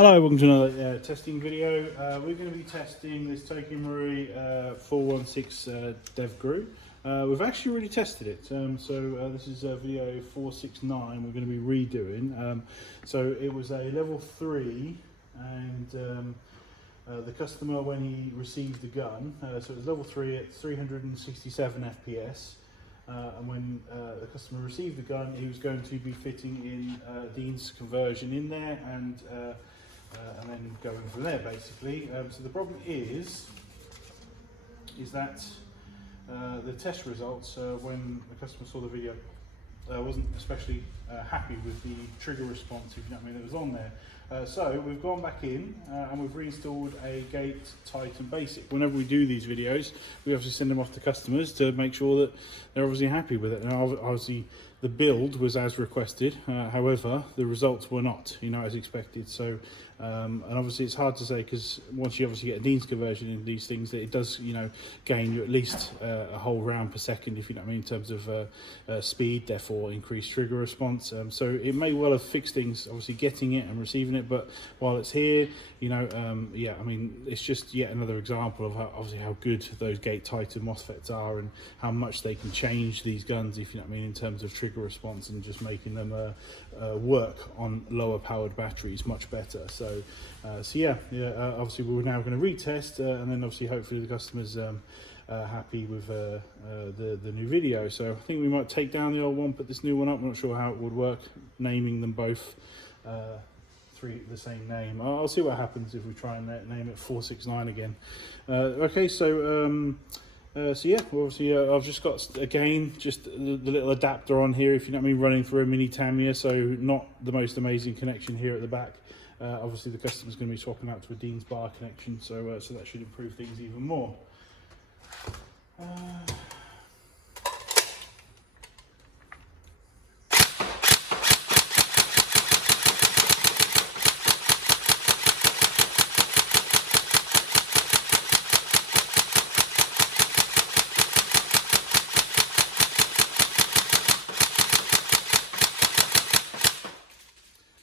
Hello, welcome to another testing video. We're going to be testing this Tokyo Marui 416 Devgru. We've actually already tested it, so this is video 469 we're going to be redoing. So it was a level 3 and the customer, when he received the gun, so it was level 3 at 367 FPS. And when the customer received the gun, he was going to be fitting in Dean's conversion in there and then going from there, basically. So the problem is that the test results, when the customer saw the video, wasn't especially happy with the trigger response, if you know what I mean, that was on there. So we've gone back in and we've reinstalled a Gate Tight and Basic. Whenever we do these videos, we obviously send them off to customers to make sure that they're obviously happy with it. And obviously the build was as requested, however the results were not, as expected. So and obviously it's hard to say, because once you obviously get a Dean's conversion in these things, that it does gain you at least a whole round per second, if you know what I mean, in terms of speed, therefore increased trigger response. So it may well have fixed things, obviously getting it and receiving it, but while it's here, yeah, I mean, it's just yet another example of how good those Gate Tight and Mosfets are, and how much they can change these guns, if you know what I mean, in terms of trigger response, and just making them work on lower powered batteries much better. So yeah, obviously we're now going to retest, and then obviously hopefully the customer's happy with the new video. So I think we might take down the old one, put this new one up. I'm not sure how it would work, naming them both the same name. I'll see what happens if we try and name it 469 again. Okay, so yeah, obviously I've just got, again, just the little adapter on here, if you know what I mean, running through a mini Tamiya, so not the most amazing connection here at the back. Obviously the customer's going to be swapping out to a Dean's bar connection, so so that should improve things even more.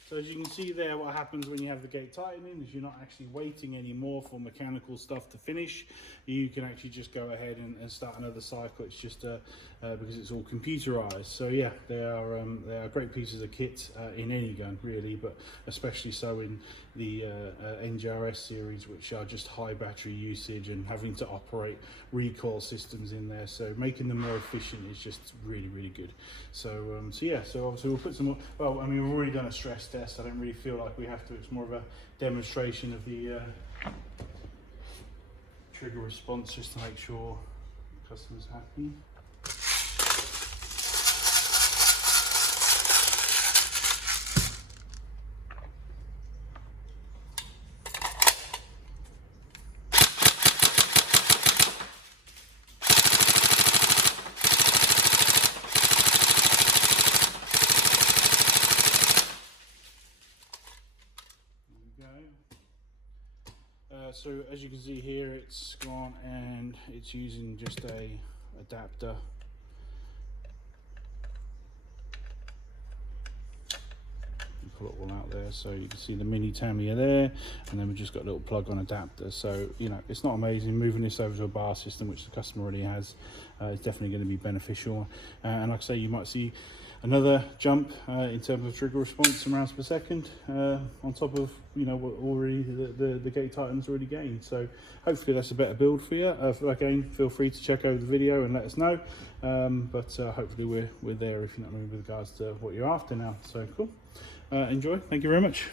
So as you can see there, what happens when you have the gate tightening is you're not actually waiting anymore for mechanical stuff to finish. You can actually just go ahead and start another cycle. It's just because it's all computerized. So yeah, they are great pieces of kit in any gun really, but especially so in the NGRS series, which are just high battery usage and having to operate recoil systems in there. So making them more efficient is just really, really good. So so yeah, so obviously we'll put some more. Well, I mean, we've already done a stress test. I don't really feel like we have to. It's more of a demonstration of the trigger response, just to make sure the customer's happy. So as you can see here, it's gone and it's using just a adapter. Pull it all out there, so you can see the mini Tamiya there, and then we've just got a little plug on adapter. So it's not amazing. Moving this over to a bar system, which the customer already has, is definitely going to be beneficial. And like I say, you might see another jump in terms of trigger response and rounds per second, on top of what already the Gate Titan's already gained. So hopefully that's a better build for you. Again, feel free to check over the video and let us know. But hopefully we're there, if you know what I mean, with regards to what you're after now. So cool. Enjoy. Thank you very much.